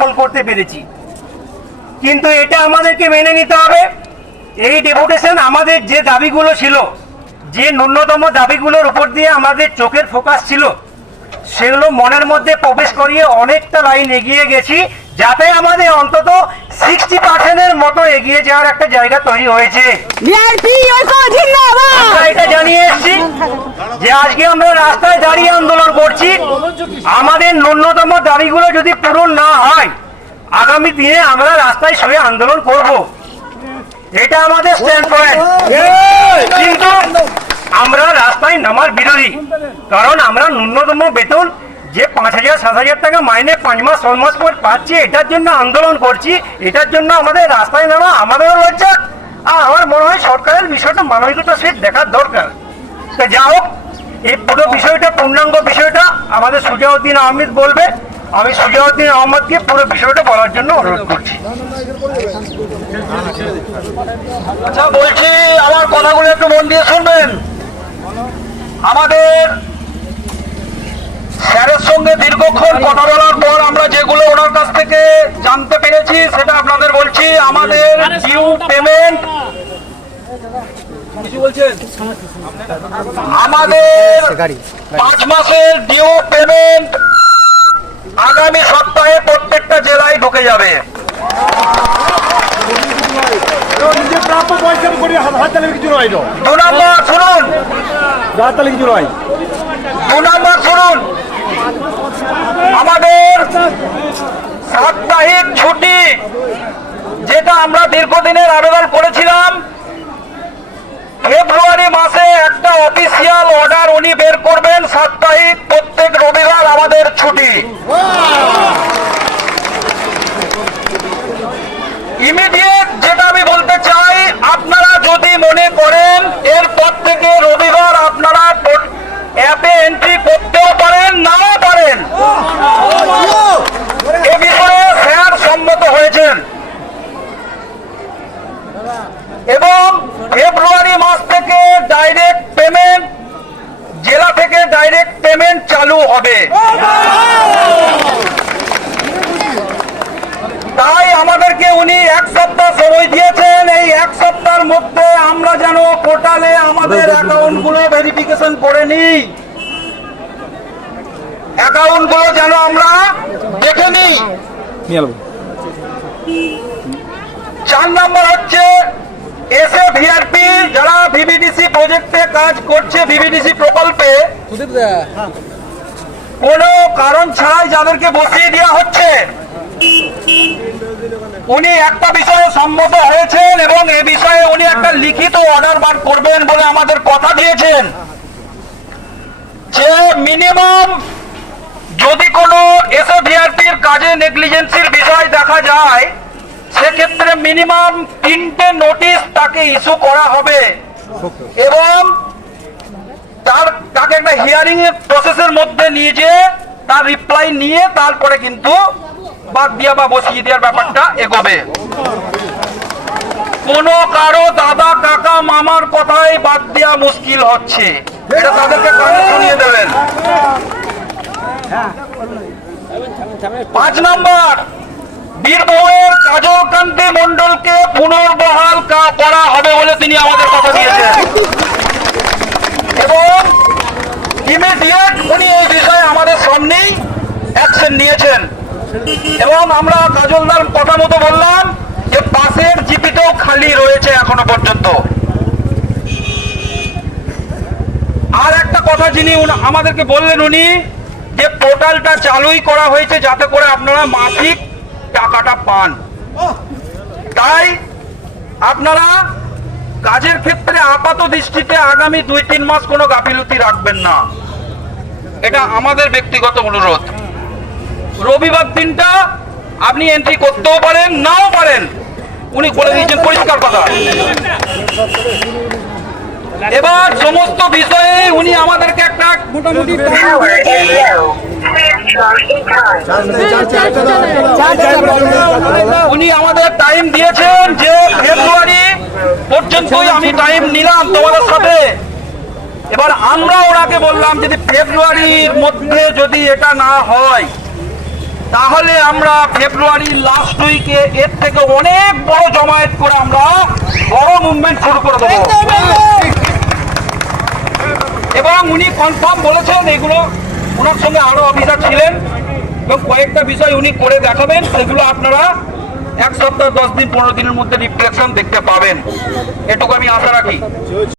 সফল করতে পেরেছি। কিন্তু এটা আমাদেরকে মেনে নিতে হবে। এই ডেপুটেশন আমাদের যে দাবিগুলো ছিল যে ন্যূনতম দাবিগুলোর উপর দিয়ে আমাদের চোখের ফোকাস ছিল সেগুলো মনের মধ্যে প্রবেশ করিয়ে অনেকটা লাইন এগিয়ে গেছি যাতে আমাদের অন্তত সিক্সটি পার্সেন্টের মতো এগিয়ে যাওয়ার একটা জায়গা তৈরি হয়েছে। আমরা এটা জানিয়ে এসেছি যে আজকে আমরা রাস্তায় দাঁড়িয়ে আন্দোলন আমাদের ন্যূনতম দাবিগুলো যদি পূরণ না হয়, আগামী দিনে আমরা রাস্তায় শুয়ে আন্দোলন করব। এটা আমাদের কিন্তু আমরা রাস্তায় নামার বিরোধী। কারণ আমরা ন্যূনতম বেতন যে পাঁচ হাজার, সাত হাজার টাকা মাইনে পাঁচ মাস, ছয় মাস পর পাচ্ছি, এটার জন্য আন্দোলন করছি। এটার জন্য আমাদের রাস্তায় নামা আমাদেরও লজ্জা। আর আমার মনে হয় সরকারের বিষয়টা মানবিকতা সে দেখার দরকার। তা যা হোক এই পুরো বিষয়টা পূর্ণাঙ্গ বিষয়টা আমাদের সুজাউদ্দিন আহমেদ বলবে। আমি সুজাউদ্দিন আহমদকে পুরো বিষয়টা বলার জন্য অনুরোধ করছি। আচ্ছা বলছি আমার কথাগুলো একটু মন দিয়ে শুনবেন। আমাদের স্যারের সঙ্গে দীর্ঘক্ষণ কথা বলার পর আমরা যেগুলো ওনার কাছ থেকে জানতে পেরেছি সেটা আপনাদের বলছি। আমাদের ডিউ পেমেন্ট আমাদের পাঁচ মাসের ডিউ পেমেন্ট আগামী সপ্তাহে প্রত্যেকটা জেলায় ঢুকে যাবে। দু নম্বর শুনুন। দু নম্বর শুনুন। আমাদের সাপ্তাহিক ছুটি যেটা আমরা দীর্ঘদিনের আবেদন করেছিলাম ফেব্রুয়ারি মাসে একটা অফিসিয়াল অর্ডার উনি বের করবেন সাপ্তাহিক, প্রত্যেক রবিবার আমাদের ছুটি। ইমিডিয়েট যেটা আমি বলতে চাই, আপনারা যদি মনে করেন, এরপর থেকে রবিবার আপনারা অ্যাপে এন্ট্রি করতেও পারেন, নাও পারেন। এ বিষয়ে স্যার সম্মত হয়েছেন। এবং ফেব্রুয়ারি ডাইরেক্ট পেমেন্ট জেলা থেকে ডাইরেক্ট পেমেন্ট চালু হবে। তাই আমাদেরকে উনি এক সপ্তাহ সময় দিয়েছেন। এই এক সপ্তাহের মধ্যে আমরা যেন পোর্টালে আমাদের অ্যাকাউন্টগুলো ভেরিফিকেশন করে নিই। অ্যাকাউন্টগুলো যেন আমরা দেখে নিই। চার নম্বর হচ্ছে এসে ভিআরপি যারা প্রজেক্টে কাজ করছে প্রকল্পে কোনো কারণ ছাড়াই যাদেরকে বসিয়ে দেওয়া হচ্ছে। উনি একটা বিষয়ে সম্মত হয়েছেন এবং এ বিষয়ে উনি একটা লিখিত অর্ডার বার করবেন বলে আমাদের কথা দিয়েছেন। যে মিনিমাম যদি কোনো এসওভিআরটির কাজে নেগলিজেন্সির বিষয় দেখা যায় সেক্ষেত্রে মিনিমাম তিনটে নোটিশ তাকে ইস্যু করা হবে। এবং তার তাকে একটা হিয়ারিং এর প্রসেসের মধ্যে নিয়ে যে তার রিপ্লাই নিয়ে তারপরে কিন্তু বাদ দিয়া বা বসিয়ে দেওয়ার ব্যাপারটা এগোবে। কোন কারও দাদা কাকা মামার কথাই বাদ দেওয়া মুশকিল হচ্ছে। এটা তাদেরকে কানে শুনিয়ে দেবেন। পাঁচ নম্বর বীরভূমের কাজল কান্তি মন্ডলকে পুনর্বহাল করা হবে বলে তিনি আমাদের কথা দিয়েছেন। এবং ইমিডিয়েট উনি এই বিষয়ে আমাদের সামনেই অ্যাকশন নিয়েছেন। এবং আমরা কাজলদার কথা মতো বললাম যে পাশের জিপিটাও খালি রয়েছে এখনও পর্যন্ত। আর একটা কথা যিনি আমাদেরকে বললেন উনি যে পোর্টালটা চালুই করা হয়েছে যাতে করে আপনারা মাসিক টাকাটা পান। তাই আপনারা কাজের ক্ষেত্রে আপাত দৃষ্টিতে আগামী দুই তিন মাস কোনো গাফিলতি রাখবেন না। এটা আমাদের ব্যক্তিগত অনুরোধ। রবিবার দিনটা আপনি এন্ট্রি করতেও পারেন, নাও পারেন। উনি বলে দিয়েছেন পরিষ্কার কথা। এবার সমস্ত বিষয়ে উনি আমাদেরকে একটা মোটামুটি উনি আমাদের টাইম দিয়েছেন যে ফেব্রুয়ারি পর্যন্তই আমি টাইম নিলাম তোমাদের সাথে। এবার আমরা ওনাকে বললাম, যদি ফেব্রুয়ারির মধ্যে যদি এটা না হয়, তাহলে আমরা ফেব্রুয়ারির লাস্ট উইকে এর থেকে অনেক বড় জমায়েত করে আমরা বড় মুভমেন্ট শুরু করে দেবো। এবং উনি কনফার্ম বলেছেন এগুলো ওনার সঙ্গে আরও অফিসার ছিলেন এবং কয়েকটা বিষয় উনি করে দেখাবেন, সেগুলো আপনারা এক সপ্তাহ, দশ দিন, পনেরো দিনের মধ্যে রিফ্লেকশন দেখতে পাবেন। এটুকু আমি আশা রাখি।